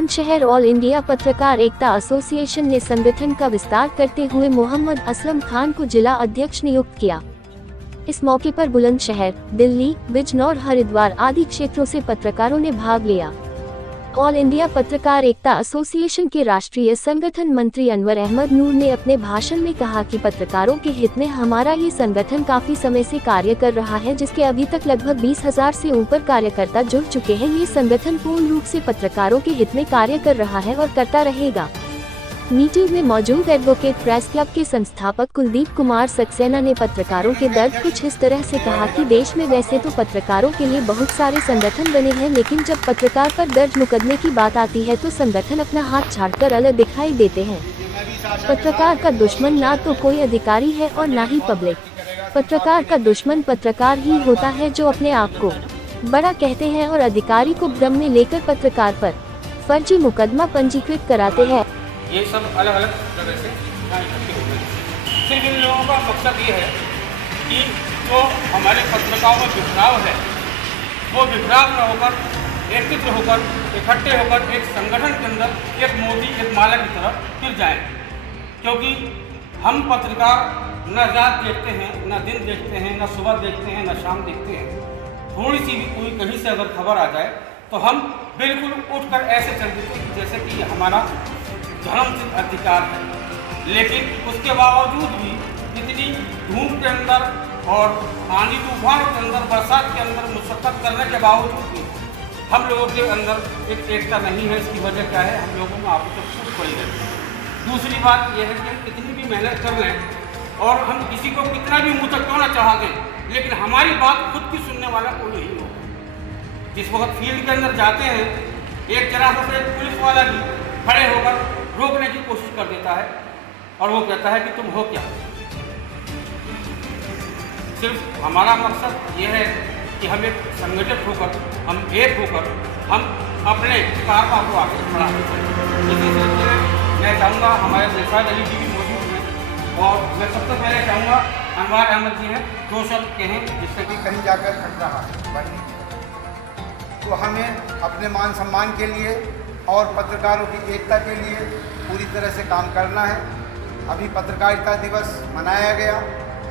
Bulandshahr all India पत्रकार एकता association ने संगठन का विस्तार करते हुए मोहम्मद असलम खान को जिला अध्यक्ष नियुक्त किया। इस मौके पर बुलंदशहर, दिल्ली, बिजनौर, हरिद्वार आदि क्षेत्रों से पत्रकारों ने भाग लिया। ऑल इंडिया पत्रकार एकता एसोसिएशन के राष्ट्रीय संगठन मंत्री अनवर अहमद नूर ने अपने भाषण में कहा कि पत्रकारों के हित में हमारा ये संगठन काफी समय से कार्य कर रहा है, जिसके अभी तक लगभग 20,000 से ऊपर कार्यकर्ता जुड़ चुके हैं। ये संगठन पूर्ण रूप से पत्रकारों के हित में कार्य कर रहा है और करता रहेगा। मीटिंग में मौजूद एडवोकेट प्रेस क्लब के संस्थापक कुलदीप कुमार सक्सेना ने पत्रकारों के दर्द कुछ इस तरह से कहा कि देश में वैसे तो पत्रकारों के लिए बहुत सारे संगठन बने हैं, लेकिन जब पत्रकार पर दर्ज मुकदमे की बात आती है तो संगठन अपना हाथ छाड़कर अलग दिखाई देते हैं। पत्रकार का दुश्मन ना तो कोई अधिकारी है और ना ही पब्लिक। पत्रकार का दुश्मन पत्रकार ही होता है जो अपने आप को बड़ा कहते हैं और अधिकारी को भ्रम में लेकर पत्रकार पर फर्जी मुकदमा पंजीकृत कराते हैं। ये सब अलग अलग जगह से इकट्ठे हो गए। सिर्फ इन लोगों का मकसद ये है कि जो हमारे पत्रकारों में बिखराव है वो बिखराव न होकर एकत्र होकर इकट्ठे होकर एक संगठन के अंदर एक मोती एक माला की तरह फिर जाएं। क्योंकि हम पत्रकार न रात देखते हैं, न दिन देखते हैं, न सुबह देखते हैं, न शाम देखते हैं। थोड़ी सी भी कोई कहीं से अगर खबर आ जाए तो हम बिल्कुल उठकर ऐसे चल देते हैं जैसे कि हमारा धर्मसिद्ध अधिकार है। लेकिन उसके बावजूद भी इतनी धूप के अंदर और आंधी तूफान के अंदर, बरसात के अंदर मुशक्कत करने के बावजूद भी हम लोगों के अंदर एक एकता नहीं है। इसकी वजह क्या है? हम लोगों में आपस में फूट पड़ी रहती है। दूसरी बात यह है कि हम कितनी भी मेहनत कर लें और हम किसी को कितना भी मुँह तक क्यों ना चढ़ा दें, लेकिन हमारी बात खुद की सुनने वाला कोई नहीं होगा। जिस वक्त फील्ड के अंदर जाते हैं, एक जरा सा एक पुलिस वाला भी खड़े होकर रोकने की कोशिश कर देता है और वो कहता है कि तुम हो क्या। सिर्फ हमारा मकसद ये है कि हम एक संगठित होकर, हम एक होकर, हम अपने कारवा को आगे बढ़ा सकें। इसी सिलसिले में मैं चाहूँगा, हमारे दिलशाद अली जी भी मौजूद हैं और मैं सबसे पहले चाहूँगा अनवर अहमद जी हैं, 2 शब्द कहें जिससे कि कहीं जाकर खट रहा है। तो हमें अपने मान सम्मान के लिए और पत्रकारों की एकता के लिए पूरी तरह से काम करना है। अभी पत्रकारिता दिवस मनाया गया,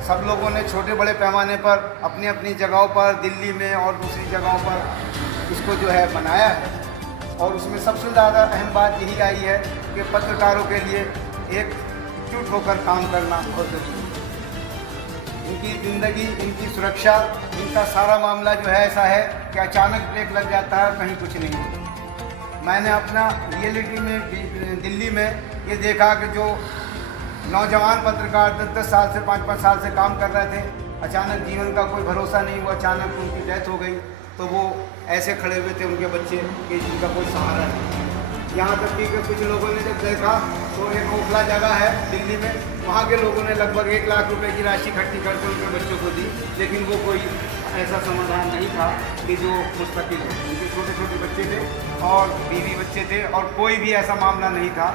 सब लोगों ने छोटे बड़े पैमाने पर अपनी अपनी जगहों पर, दिल्ली में और दूसरी जगहों पर इसको जो है मनाया है। और उसमें सबसे ज़्यादा अहम बात यही आई है कि पत्रकारों के लिए एकजुट होकर काम करना बहुत ज़रूरी है। इनकी ज़िंदगी, इनकी सुरक्षा, इनका सारा मामला जो है ऐसा है कि अचानक ब्रेक लग जाता है, कहीं कुछ नहीं होता। मैंने अपना रियलिटी में दिल्ली में ये देखा कि जो नौजवान पत्रकार 10-10 साल से 5-5 साल से काम कर रहे थे, अचानक जीवन का कोई भरोसा नहीं हुआ, अचानक उनकी डेथ हो गई, तो वो ऐसे खड़े हुए थे उनके बच्चे कि जिनका कोई सहारा नहीं। यहाँ तक कि कुछ लोगों ने जब देखा तो एक ओखला जगह है दिल्ली में, वहाँ के लोगों ने लगभग 1 लाख रुपए की राशि इकट्ठी करके उनके बच्चों को दी, लेकिन वो कोई ऐसा समाधान नहीं था कि जो मुस्तकिल है। उनके छोटे छोटे बच्चे थे और बीवी बच्चे थे और कोई भी ऐसा मामला नहीं था।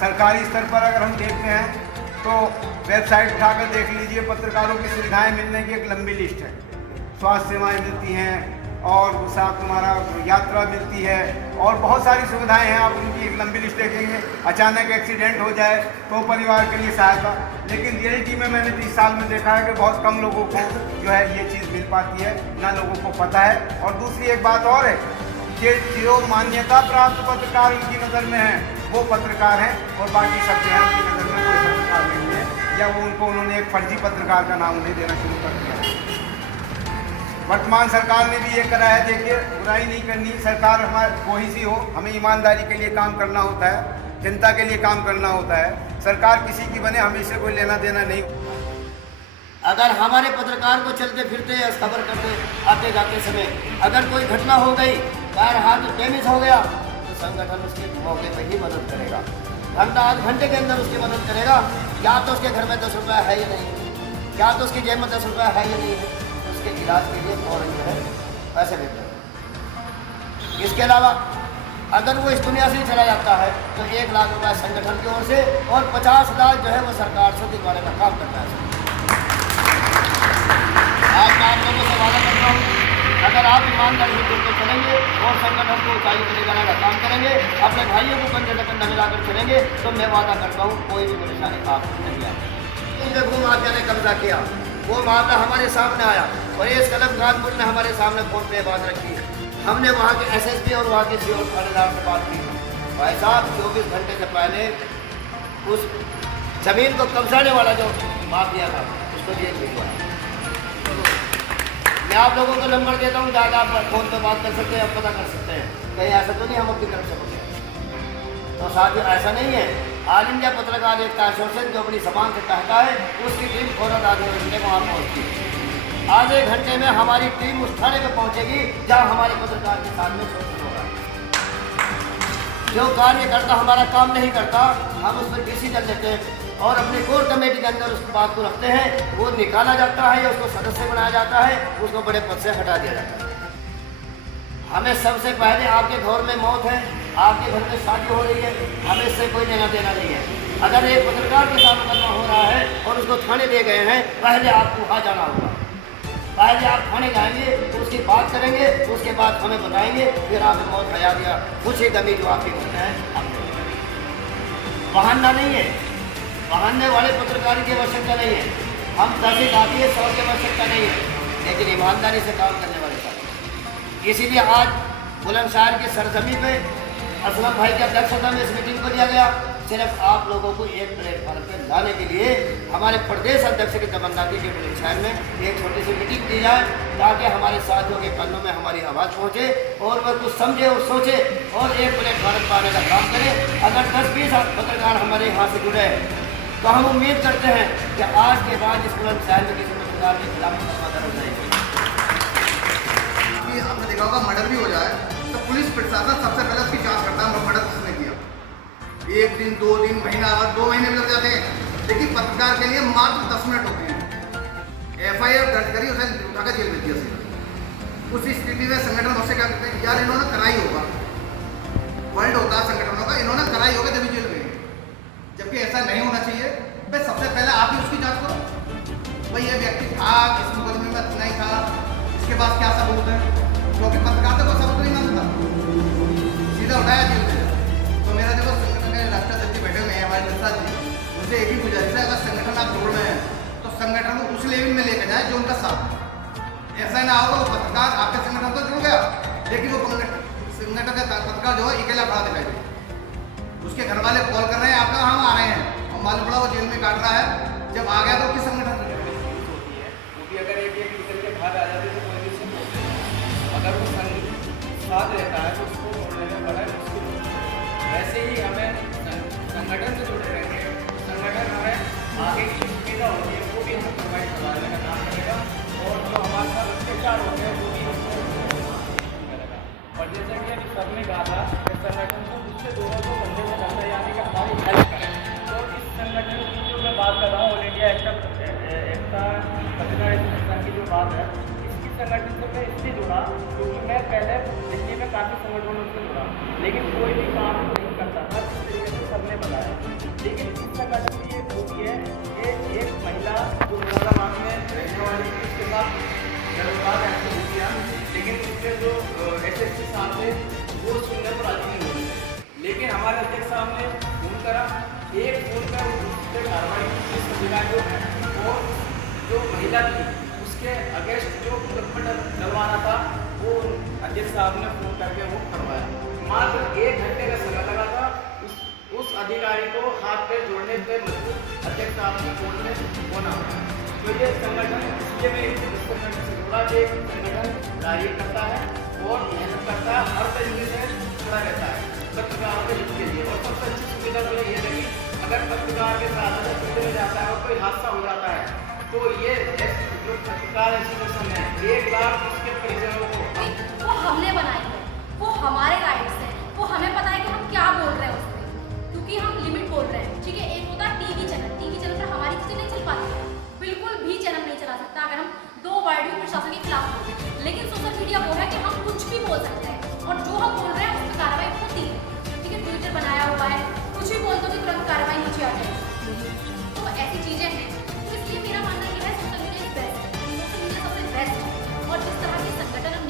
सरकारी स्तर पर अगर हम देखते हैं तो वेबसाइट उठाकर देख लीजिए, पत्रकारों की सुविधाएं मिलने की एक लंबी लिस्ट है। स्वास्थ्य सेवाएं मिलती हैं और साथ तुम्हारा यात्रा मिलती है और बहुत सारी सुविधाएं हैं। आप उनकी एक लंबी लिस्ट देखेंगे। अचानक एक्सीडेंट हो जाए तो परिवार के लिए सहायता, लेकिन रियलिटी में मैंने 30 साल में देखा है कि बहुत कम लोगों को जो है ये चीज़ मिल पाती है, ना लोगों को पता है। और दूसरी एक बात और है कि जो मान्यता प्राप्त पत्रकार उनकी नज़र में है वो पत्रकार हैं और बाकी सब जो है उनकी नज़र में कोई पत्रकार नहीं है, या वो उन्होंने एक फर्जी पत्रकार का नाम उन्हें देना शुरू कर दिया है। वर्तमान सरकार ने भी ये करा है। देखिए, बुराई नहीं करनी, सरकार हमारे कोई सी हो, हमें ईमानदारी के लिए काम करना होता है, जनता के लिए काम करना होता है। सरकार किसी की बने, हमें इससे कोई लेना देना नहीं। अगर हमारे पत्रकार को चलते फिरते या खबर करते आते जाते समय अगर कोई घटना हो गई, पैर हाथ डैमेज हो गया, तो संगठन उसके मौके पर ही मदद करेगा। घंटा आध घंटे के अंदर उसकी मदद करेगा। या तो उसके घर में 10 रुपये है या नहीं, या तो उसकी जेब में 10 रुपये है या नहीं है, उसके इलाज के लिए फौरन जो है पैसे देते हैं। इसके अलावा अगर वो इस दुनिया से ही चला जाता है तो 1 लाख रुपये संगठन की ओर से और 50 लाख जो है वो सरकार से दिलवाने का काम करता है। आज मैं आप लोगों से वादा करता हूँ अगर आप ईमानदारी से जुड़ कर चलेंगे और संगठन को ऊंचाई पर ले जाने का काम करेंगे, अपने भाइयों को कंधे से कंधा मिलाकर चलेंगे, तो मैं वादा करता हूँ कोई भी परेशानी आप नहीं आती। जब वो माफिया ने कब्जा किया, वो मामला हमारे सामने आया, परेश कलम कानपुर ने हमारे सामने फोन पे बात रखी। हमने वहाँ के SSP और वहाँ के CO थानेदार से बात की। भाई साहब 24 घंटे से पहले उस जमीन को कब्जाने वाला जो माफिया था उसको जेल भिजवाया। मैं आप लोगों को नंबर देता हूँ, ज़्यादा आप फोन पे बात कर सकते हैं, आप पता कर सकते हैं। कहीं ऐसा तो नहीं हम अपनी तरफ से बोलते। तो साथियों ऐसा नहीं है। ऑल इंडिया पत्रकार एकता एसोसिएशन जो अपनी जबान से कहता है, उसकी टीम फौरन आधे घंटे वहाँ पहुँचती है। आधे घंटे में हमारी टीम उस थाने पर पहुँचेगी जहाँ हमारे पत्रकार के साथ में शोषण होगा। जो कार्यकर्ता हमारा काम नहीं करता, हम उस पर डिसीजन लेते हैं और अपनी कोर कमेटी के अंदर उस बात को रखते हैं, वो निकाला जाता है या उसको सदस्य बनाया जाता है, उसको बड़े पद से हटा दिया जाता है। हमें सबसे पहले आपके घर में मौत है, आपके घर में शादी हो रही है, हमें इससे कोई लेना देना नहीं है। अगर एक पत्रकार के साथ मुकदमा हो रहा है और उसको थाने ले गए हैं, पहले आपको वहाँ जाना होगा। पहले आप थाने जाएंगे, उसकी बात करेंगे, उसके बाद हमें बताएंगे, फिर आप मौत हया दिया कुछ ही गमी जो आपकी होता है। बहाना नहीं है, बहाने वाले पत्रकारी की आवश्यकता नहीं है। हम 10 काफी है, 100 की आवश्यकता नहीं है, लेकिन ईमानदारी से काम करने वाले साथ। इसीलिए आज बुलंदशहर की सरजमी पे असलम भाई की अध्यक्षता में इस मीटिंग को लिया गया, सिर्फ आप लोगों को एक प्लेटफॉर्म पर लाने के लिए। हमारे प्रदेश अध्यक्ष की तमन्नाती के बुलंदशहर में एक छोटी सी मीटिंग दी जाए, ताकि हमारे साथियों के कानों में हमारी आवाज़ पहुँचे और वह कुछ समझे और सोचे और एक प्लेटफॉर्म पर आने का काम करें। अगर 10-20 पत्रकार हमारे यहाँ से जुड़े तो हम उम्मीद करते हैं कि आज के बाद इस बुलंदशहर में किसी पत्रकार के खिलाफ मुकदमा दर्ज नहीं होगा। आपने देखा होगा मर्डर भी हो जाए तो पुलिस प्रशासन सबसे पहले उसकी जांच करता है, मर्डर किसने किया। 1 दिन, 2 दिन, महीना, 2 महीने भी लग जाते हैं, लेकिन पत्रकार के लिए मात्र 10 मिनट होते हैं। FIR दर्ज करी, उसे उठाकर जेल भेज दिया सीधा। उस स्थिति में संगठन मुझसे क्या करते हैं, यार इन्होंने कराई होगा, वर्ल्ड होता है संगठनों का, इन्होंने कराई होगा जब जेल में, जबकि ऐसा नहीं होना चाहिए। भाई सबसे पहले आप ही उसकी जांच करो, भाई ये व्यक्ति था, किस मुकदमे में नहीं था, इसके पास क्या सबूत है, क्योंकि पत्रकार तो कोई सबूत नहीं मांगता, सीधा उठाया जेल में। तो मेरा देखो संगठन के राष्ट्रीय अध्यक्ष बैठे हुए हैं हमारे प्रसाद जी, उनसे एक ही गुजारिश है, अगर संगठन आप जोड़ रहे हैं तो संगठन को उस लेवल में लेकर जाए जो उनका साथ। ऐसा ना होगा वो पत्रकार आपके संगठन तो जुड़ गया, लेकिन वो संगठन का पत्रकार जो है अकेला खड़ा दिखाई दे। उसके घर वाले कॉल कर रहे हैं, आपका हम आ रहे हैं, और मालूम पड़ा वो जेल में काट रहा है। जब आ गया तो किस संगठन होती है वो भी, अगर एक निकल के बाहर आ जाती है तो कोई भी सुन होती है। अगर वो साथ रहता है तो उसको छोड़ने में बड़ा मुश्किल होता है। वैसे ही हमें संगठन से जुड़े रहेंगे, संगठन हमें आगे की सुविधा होती है वो भी हमें प्रोवाइड करवाने का काम करेगा, और जो हमारे साथ अत्याचार होते हैं वो भी हमको करेगा। और जैसे कि अभी सबने कहा था कि संगठन को उससे दोनों को बंदे से बंदा यानी कि हमारी हेल्प करें, तो इस संगठन की जो मैं बात कर रहा हूँ, ऑल इंडिया एकता पत्रकार एसोसिएशन की जो बात है, इसकी संगठन से मैं इसलिए जुड़ा क्योंकि मैं पहले दिल्ली में काफ़ी संगठनों से जुड़ा, लेकिन कोई भी काम नहीं करता था जिस तरीके से सबने बताया। लेकिन इस संगठन की ये खूबी है कि एक महिला जो मुरादाबाद में रहने वाली थी, उसके साथ जरूरत ऐसी होती है, लेकिन उसके जो SSP साहब थे वो सुनने पर राजी नहीं हो रहे। लेकिन हमारे अध्यक्ष साहब ने फोन करा, एक फोन पर उससे कार्रवाई की सुविधा जो है, और जो महिला थी उसके अगेंस्ट जो मुकदमा डलवाना था वो अध्यक्ष साहब ने फोन करके वो करवाया। मात्र 1 घंटे का समय लगा था उस अधिकारी को हाथ पे जोड़ने पे मजबूर अध्यक्ष साहब की कोर्ट में होना। तो ये संगठन इसलिए मैं इस संगठन से जुड़ा, एक संगठन कार्य करता है और मेहनत करता है, हर तरीके से खड़ा रहता है पत्रकारों के हित के लिए। और सबसे अच्छी सुविधा तो ये लगी, अगर पत्रकार के साथ अगर फील्ड में जाता है और कोई हादसा हो जाता है तो ये जो पत्रकार एसोसिएशन है 1 लाख उसके परिजनों को वो हमने बनाई है, वो हमारे राइट्स हैं, वो हमें पता है कि हम क्या बोल रहे हैं उस पर, क्योंकि हम लिमिट बोल रहे हैं। ठीक है, एक होता है टीवी चैनल पर हमारी चीज़ें नहीं चल पाती है, बिल्कुल भी चैनल नहीं चला सकता अगर हम 2 वर्ड भी प्रशासन के खिलाफ बोलें। लेकिन सोशल मीडिया वो है कि हम कुछ भी बोल सकते हैं और जो हम बोल रहे हैं उस पर कार्रवाई होती है। ठीक है, ट्विटर बनाया हुआ है, कुछ भी बोलते हो तो तुरंत कार्रवाई नीचे आ जाएगी। तो ऐसी चीज़ें हैं, तो इसलिए मेरा मानना ये है social media is best, social media सबसे बेस्ट। और जिस तरह के संगठन हम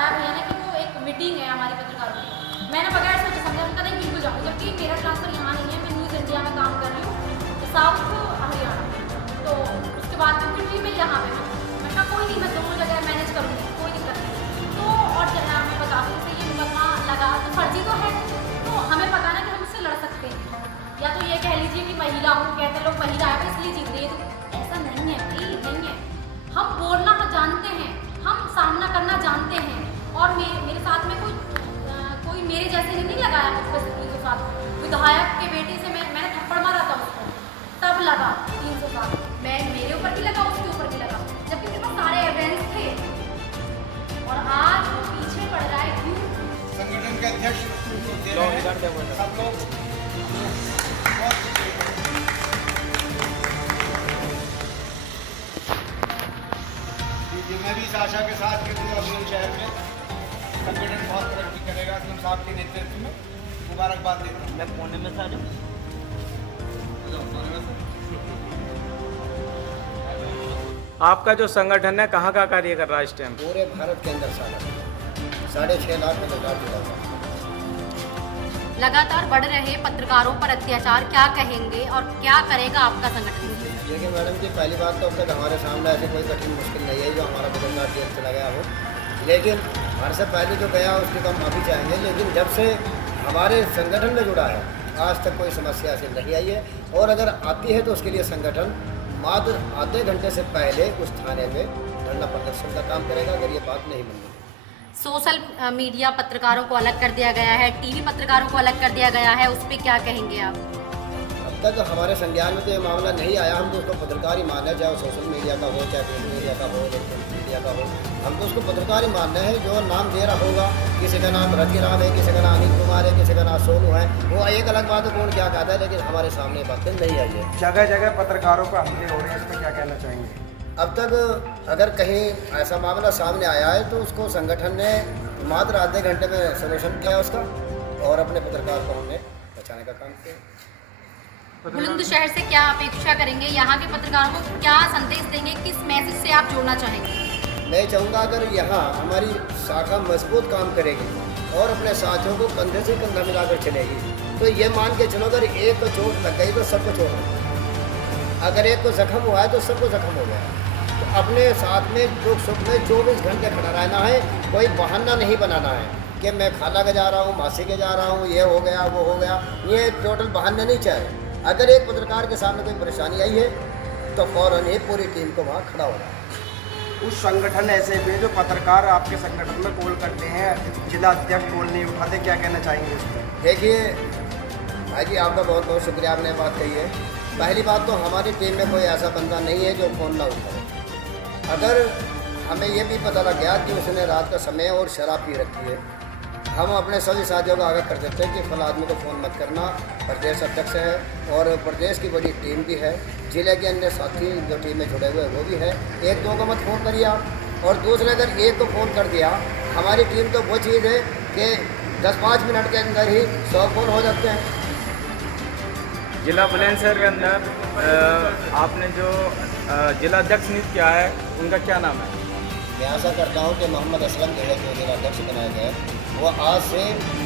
बताया भैया ने कि वो एक मीटिंग है हमारी पत्रकारों की। मैंने बगैर सोचे समझे उनका नहीं बिल्कुल जाऊँगी, जबकि मेरा ट्रांसफ़र यहाँ नहीं है, मैं न्यूज़ इंडिया में काम कर रही हूँ साउथ हरियाणा। तो उसके बाद फिर भी मैं यहाँ पे मैं कहा कोई नहीं, मैं दोनों जगह मैनेज करूँगी, कोई दिक्कत नहीं। तो और जगह मैं बता दूँ कि ये मुकदमा लगा तो फर्जी तो है, तो हमें पता ना कि हम उससे लड़ सकते हैं, या तो ये कह लीजिए कि महिला हूँ, कहते लोग महिला है तो इसलिए जीत रही है, तो ऐसा नहीं है भाई, नहीं है। हम बोलना जानते हैं, हम सामना करना जानते हैं, और मेरे साथ में कोई मेरे जैसे ने नहीं लगाया मुझ पर 307। विधायक के बेटे से मैंने थप्पड़ मारा था उसको, तब लगा 307। मेरे ऊपर भी लगा, उसके ऊपर भी लगा, जबकि मेरे पास सारे एविडेंस थे। और आज वो पीछे पड़ रहा है, क्यों? संगठन के अध्यक्ष सब लोग मैं भी इस आशा के साथ कि पूरा बुलंदशहर में संगठन बहुत तरक्की करेगा। तुम साहब के नेतृत्व में मुबारकबाद देता हूँ। मैं कोने में था आपका जो संगठन है कहाँ का कार्य कर रहा है इस टाइम? पूरे भारत के अंदर 6.5 लाख पत्रकार जुड़ा हुआ है। लगातार बढ़ रहे पत्रकारों पर अत्याचार, क्या कहेंगे और क्या करेगा आपका संगठन? देखिए मैडम जी, पहली बात तो अब तक हमारे सामने ऐसी कोई कठिन मुश्किल नहीं है जो हमारा पत्रकार जेल चला गया हो, लेकिन हमारे से पहले जो गया उसकी तो हम माफ़ी चाहेंगे। लेकिन जब से हमारे संगठन में जुड़ा है आज तक कोई समस्या ऐसी नहीं आई है, और अगर आती है तो उसके लिए संगठन मात्र आधे घंटे से पहले उस थाने में धरना प्रदर्शन का काम करेगा अगर ये बात नहीं बनी। सोशल मीडिया पत्रकारों को अलग कर दिया गया है, टीवी पत्रकारों को अलग कर दिया गया है, उस पर क्या कहेंगे आप? अब तक हमारे संज्ञान में तो ये मामला नहीं आया, हम तो उसको पत्रकार ही मानना है, चाहे सोशल मीडिया का हो, चाहे प्रिंट मीडिया का हो, इलेक्ट्रॉनिक मीडिया का हो, हम तो उसको पत्रकार ही मानना है। जो नाम दे रहा होगा, किसी का नाम रतिराम है, किसी का नाम अनिल कुमार है, किसी का नाम सोनू है, वो एक अलग बात है कौन क्या कहता है, लेकिन हमारे सामने बातें नहीं आई है। जगह जगह पत्रकारों पर हमले हो रहे हैं, इस पर क्या कहना चाहेंगे? अब तक अगर कहीं ऐसा मामला सामने आया है तो उसको संगठन ने मात्र आधे घंटे में सलूशन किया उसका, और अपने पत्रकार को हमने बचाने का काम किया। बुलंदशहर से क्या अपेक्षा करेंगे, यहाँ के पत्रकारों को क्या संदेश देंगे, किस मैसेज से आप जोड़ना चाहेंगे? मैं चाहूँगा अगर यहाँ हमारी शाखा मजबूत काम करेगी और अपने साथियों को कंधे से कंधा मिलाकर चलेगी, तो ये मान के चलो अगर एक को चोट लग गई तो सबको चोट लग गई, अगर एक को जख्म हुआ है तो सबको जख्म हो गया। तो अपने साथ में दुख सुख में 24 घंटे खड़ा रहना है, कोई बहाना नहीं बनाना है कि मैं खाला के जा रहा हूँ, मासी के जा रहा हूँ, ये हो गया वो हो गया, ये टोटल बहाने नहीं चाहिए। अगर एक पत्रकार के सामने कोई परेशानी आई है तो फौरन ही पूरी टीम को वहाँ खड़ा होना है। उस संगठन ऐसे भी जो पत्रकार आपके संगठन में कॉल करते हैं, जिला अध्यक्ष कॉल नहीं उठाते, क्या कहना चाहेंगे उस पर? देखिए भाई जी, आपका बहुत बहुत शुक्रिया, आपने बात कही है। पहली बात तो हमारी टीम में कोई ऐसा बंदा नहीं है जो फ़ोन ना उठाए। अगर हमें ये भी पता लग गया कि उसने रात का समय और शराब पी रखी है, हम अपने सभी साथियों को आगाह कर देते हैं कि फला आदमी को फ़ोन मत करना। प्रदेश अध्यक्ष है और प्रदेश की बड़ी टीम भी है, जिले के अन्य साथी जो टीम में जुड़े हुए वो भी है, एक दो को मत फ़ोन करिए आप। और दूसरे अगर एक को फ़ोन कर दिया, हमारी टीम तो वो चीज़ है कि 10-5 मिनट के अंदर ही 100 फ़ोन हो जाते हैं। जिला बुलंदशहर के अंदर आपने जो जिला अध्यक्ष नियुक्त किया है, उनका क्या नाम है? मैं आशा करता हूँ कि मोहम्मद असलम जो है जो जिला अध्यक्ष बनाया गया है, वो आज से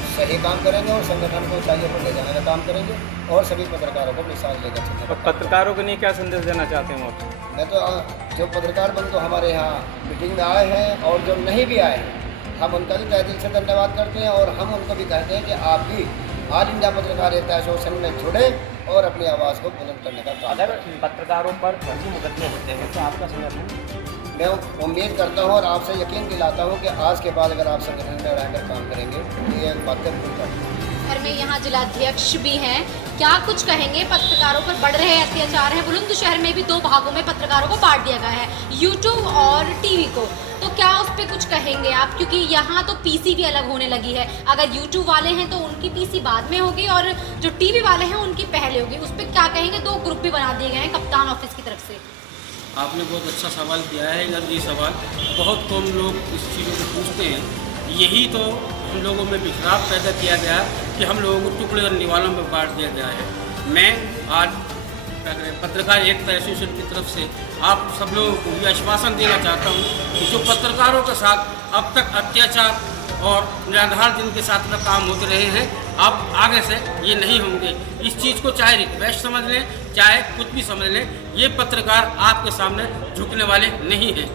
सही काम करेंगे और संगठन को ऊंचाइयों पर ले जाने का काम करेंगे और सभी पत्रकारों को मिसाल लेकर चलेंगे। तो पत्रकारों के लिए क्या संदेश देना चाहते हैं आप? मैं तो जो पत्रकार बंधु हमारे यहाँ मीटिंग में आए हैं और जो नहीं भी आए हैं, हम उनका भी तहे दिल से धन्यवाद करते हैं, और हम उनको भी कहते हैं कि आप भी ऑल इंडिया पत्रकारिता एसोसिएशन में जुड़े और अपनी आवाज़ को बुलंद करने का काम। अगर पत्रकारों पर फर्जी मुकदमे होते हैं तो आपका संगठन, मैं उम्मीद करता हूँ और आपसे यकीन दिलाता हूँ कि आज के बाद अगर आप संगठन में रहकर काम करेंगे तो ये बातें भूल कर। घर में यहाँ जिलाध्यक्ष भी हैं, क्या कुछ कहेंगे? पत्रकारों पर बढ़ रहे अत्याचार है, बुलंदशहर में भी 2 भागों में पत्रकारों को बांट दिया गया है, यूट्यूब और टीवी को, तो क्या उस पर कुछ कहेंगे आप? क्योंकि यहाँ तो पीसी भी अलग होने लगी है, अगर यूट्यूब वाले हैं तो उनकी पीसी बाद में होगी और जो टीवी वाले हैं उनकी पहले होगी, उस पर क्या कहेंगे? 2 ग्रुप भी बना दिए गए हैं कप्तान ऑफिस की तरफ से। आपने बहुत अच्छा सवाल किया है, ये सवाल बहुत कम लोग इस चीज़ों को पूछते हैं। यही तो हम लोगों में बिखराव पैदा किया गया कि हम लोगों को टुकड़े और निवालों में बांट दिया गया है। मैं आज पत्रकार एकता एसोसिएशन की तरफ से आप सब लोगों को ये आश्वासन देना चाहता हूँ कि जो पत्रकारों के साथ अब तक अत्याचार और निराधार जिनके साथ में काम होते रहे हैं, अब आगे से ये नहीं होंगे। इस चीज़ को चाहे रिक्वेस्ट समझ लें, चाहे कुछ भी समझ लें, ये पत्रकार आपके सामने झुकने वाले नहीं हैं,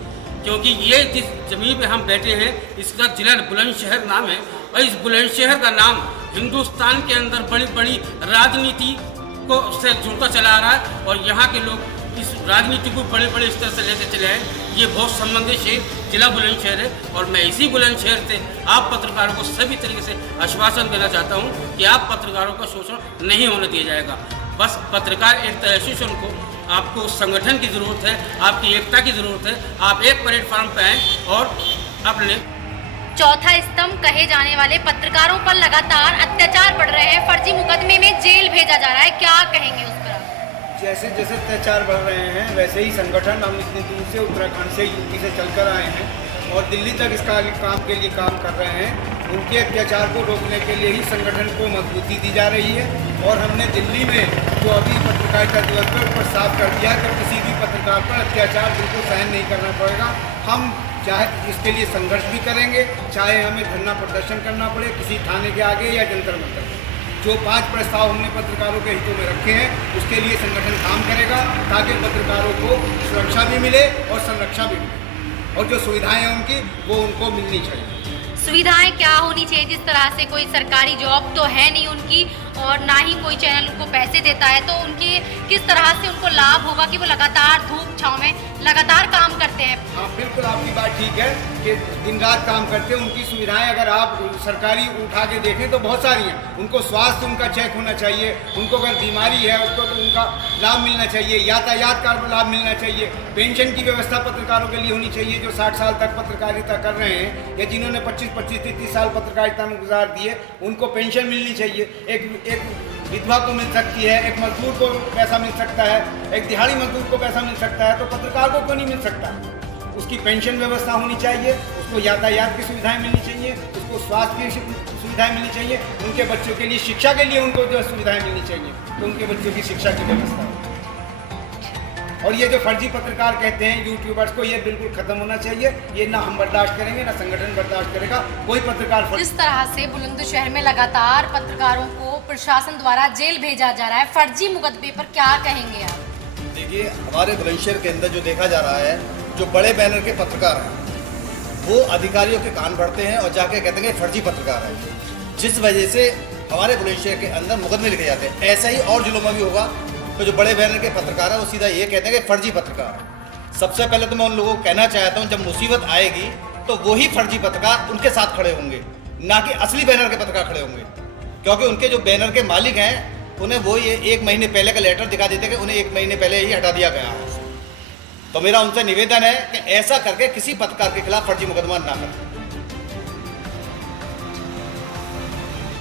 क्योंकि ये जिस ज़मीन पे हम बैठे हैं इसका जिला बुलंदशहर नाम है, और इस बुलंदशहर का नाम हिंदुस्तान के अंदर बड़ी बड़ी राजनीति को से जुड़ता चला आ रहा है, और यहाँ के लोग इस राजनीति को बड़े बड़े स्तर से लेते चले आए। ये बहुत संवेदनशील जिला बुलंदशहर है, और मैं इसी बुलंदशहर से आप पत्रकारों को सभी तरीके से आश्वासन देना चाहता हूँ कि आप पत्रकारों का शोषण नहीं होने दिया जाएगा। बस पत्रकार एकता एसोसिएशन को आपको संगठन की ज़रूरत है, आपकी एकता की ज़रूरत है। आप एक प्लेटफार्म पर आएँ और अपने चौथा स्तंभ कहे जाने वाले पत्रकारों पर लगातार अत्याचार बढ़ रहे हैं, फर्जी मुकदमे में जेल भेजा जा रहा है, क्या कहेंगे उस पर? जैसे जैसे अत्याचार बढ़ रहे हैं वैसे ही संगठन हम इतनी दूर से उत्तराखंड से यूपी से चलकर आए हैं और दिल्ली तक इस काम के लिए काम कर रहे हैं। उनके अत्याचार को रोकने के लिए ही संगठन को मजबूती दी जा रही है, और हमने दिल्ली में जो अभी पत्रकारिता दिवस पर ऊपर साफ कर दिया कि किसी भी पत्रकार पर अत्याचार बिल्कुल सहन नहीं करना पड़ेगा। हम चाहे इसके लिए संघर्ष भी करेंगे, चाहे हमें धरना प्रदर्शन करना पड़े किसी थाने के आगे या जंतर मंतर में। जो 5 प्रस्ताव हमने पत्रकारों के हितों में रखे हैं उसके लिए संगठन काम करेगा, ताकि पत्रकारों को सुरक्षा भी मिले और संरक्षा भी मिले, और जो सुविधाएं हैं उनकी वो उनको मिलनी चाहिए। सुविधाएं क्या होनी चाहिए? जिस तरह से कोई सरकारी जॉब तो है नहीं उनकी, और ना ही कोई चैनल उनको पैसे देता है, तो उनके किस तरह से उनको लाभ होगा कि वो लगातार धूप छांव में लगातार काम करते हैं? हाँ बिल्कुल, आपकी बात ठीक है कि दिन रात काम करते हैं। उनकी सुविधाएं अगर आप सरकारी उठा के देखें तो बहुत सारी हैं। उनको स्वास्थ्य उनका चेक होना चाहिए, उनको अगर बीमारी है उसको तो उनका लाभ मिलना चाहिए, यातायात का लाभ मिलना चाहिए, पेंशन की व्यवस्था पत्रकारों के लिए होनी चाहिए जो 60 साल तक पत्रकारिता कर रहे हैं या जिन्होंने 25-30 साल पत्रकारिता में गुजार दिए, उनको पेंशन मिलनी चाहिए। एक विधवा को मिल सकती है, एक मजदूर को पैसा मिल सकता है, एक दिहाड़ी मजदूर को पैसा मिल सकता है, तो पत्रकार को क्यों नहीं मिल सकता? उसकी पेंशन व्यवस्था होनी चाहिए, उसको यातायात की सुविधाएं मिलनी चाहिए, उसको स्वास्थ्य की सुविधाएं मिलनी चाहिए, उनके बच्चों के लिए शिक्षा के लिए उनको जो सुविधाएं मिलनी चाहिए तो उनके बच्चों की शिक्षा की व्यवस्था हो। और ये जो फर्जी पत्रकार कहते हैं यूट्यूबर्स को, ये बिल्कुल खत्म होना चाहिए। ये ना हम बर्दाश्त करेंगे ना संगठन बर्दाश्त करेगा। कोई पत्रकार जिस तरह से बुलंदशहर में लगातार पत्रकारों को प्रशासन द्वारा जेल भेजा जा रहा है, फर्जी मुकदमे पर क्या कहेंगे आप? देखिए, हमारे बुलंदशहर के अंदर जो देखा जा रहा है, जो बड़े बैनर के पत्रकार हैं वो अधिकारियों के कान भरते हैं और जाके कहते हैं कि फर्जी पत्रकार है, जिस वजह से हमारे बुलंदशहर के अंदर मुकदमे लिखे जाते हैं। ऐसा ही और जिलों में भी होगा। तो जो बड़े बैनर के पत्रकार हैं वो सीधा ये कहते हैं कि फर्जी पत्रकार है। सबसे पहले तो मैं उन लोगों को कहना चाहता हूँ, जब मुसीबत आएगी तो वही फर्जी पत्रकार उनके साथ खड़े होंगे, ना कि असली बैनर के पत्रकार खड़े होंगे, क्योंकि उनके जो बैनर के मालिक हैं उन्हें वो ये 1 महीने पहले का लेटर दिखा देते हैं कि उन्हें 1 महीने पहले ही हटा दिया गया है। तो मेरा उनसे निवेदन है कि ऐसा करके किसी पत्रकार के खिलाफ फर्जी मुकदमा ना करें।